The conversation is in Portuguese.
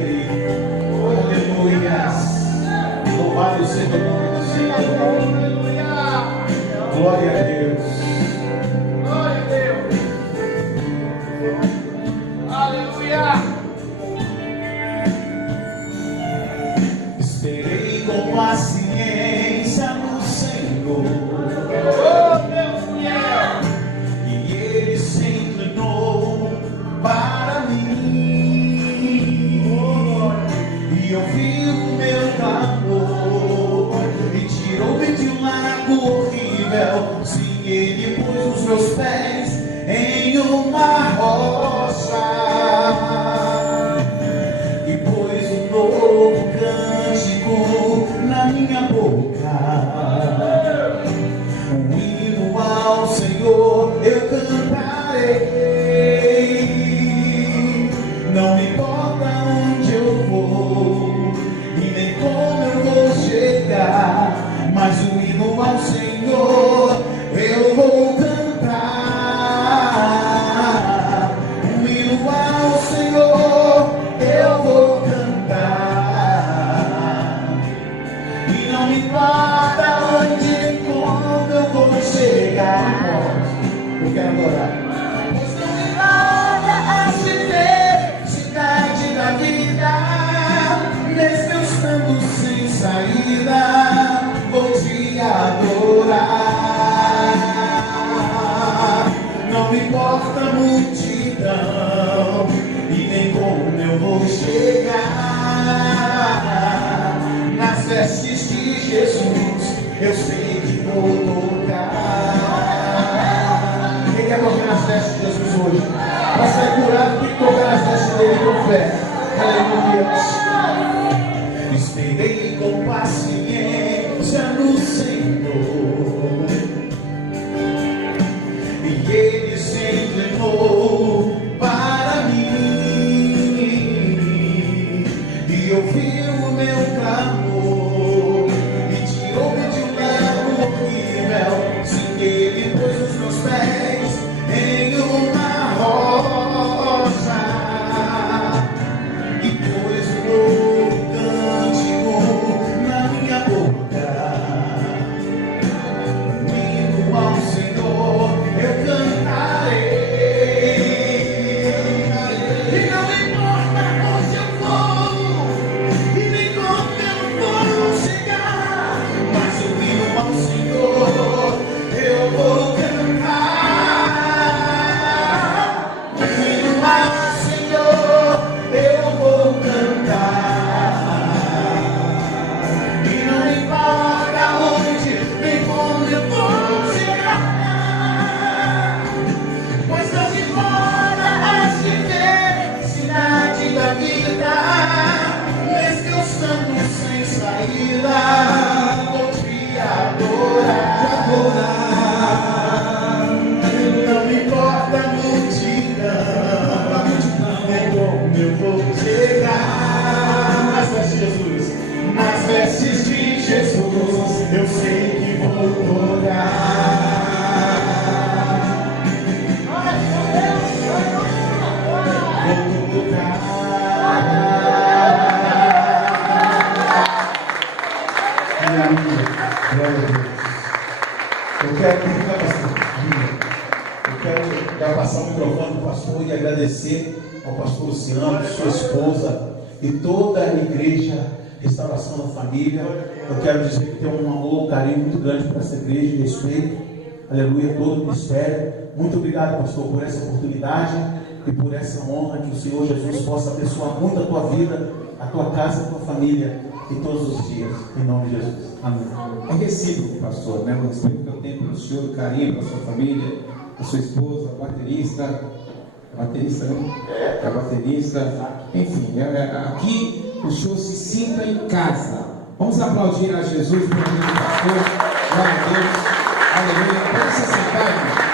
querido. Aleluia. Louvado seja o nome do Senhor. Glória a Deus. Glória a Deus. Aleluia. Esperei com paciência no Senhor. Oh, meu fiel. E Ele se inclinou para mim. E ouviu o meu clamor. E tirou-me de um lago horrível. Sim, Ele pôs os meus pés em uma rocha. E pôs um novo cântico na minha boca. Um hino ao Senhor eu cantarei. Não me importa onde eu vou e nem como eu vou chegar, mas o hino ao Senhor eu vou cantar. Um hino ao Senhor eu vou cantar. E não me importa onde nem como eu vou chegar. Eu quero adorar. Pois não me nada a se ver, cidade da vida. Mesmo eu estando sem saída, vou te adorar. Não me importa a multidão e nem como eu vou chegar. Nas vestes de Jesus eu sei que vou tocar. Quem quer tocar nas vestes de Jesus hoje? Para ser curado tem que tocar nas vestes dele com fé. Aleluia. Esperei com paciência no Senhor. E Ele se inclinou para mim. E ouviu o meu clamor. E tirou-me de um lago horrível. Sim, Ele pôs os meus pés em uma rocha. E pôs um novo cântico na minha boca. Um hino ao Senhor eu cantarei. E não importa onde eu vou e nem como eu vou chegar, mas o hino ao Senhor eu vou cantar. O hino ao Senhor eu vou cantar. E não importa onde nem como eu vou chegar, pois não me importa as diversidade da vida. Mesmo eu estando sem saída, vou te adorar. Não me importa a multidão, nem como eu vou chegar. Nas vestes de Jesus, nas vestes de Jesus, eu sei que vou tocar. Vou tocar. Aleluia. Glória a Deus. Eu quero ficar eu quero passar o microfone para o pastor e agradecer ao pastor Luciano, sua esposa e toda a igreja Restauração da Família. Eu quero dizer que tenho um amor, um carinho muito grande para essa igreja, respeito, aleluia, todo o ministério. Muito obrigado, pastor, por essa oportunidade e por essa honra. Que o Senhor Jesus possa abençoar muito a tua vida, a tua casa, a tua família e todos os dias, em nome de Jesus. Amém. É recíproco, pastor, né? O respeito que eu tenho pelo senhor, o carinho pela sua família, a sua esposa, a baterista, né? A baterista, enfim, aqui o senhor se sinta em casa. Vamos aplaudir a Jesus pelo nome do pastor. Glória a Deus. Aleluia. Pode se sentar, irmão.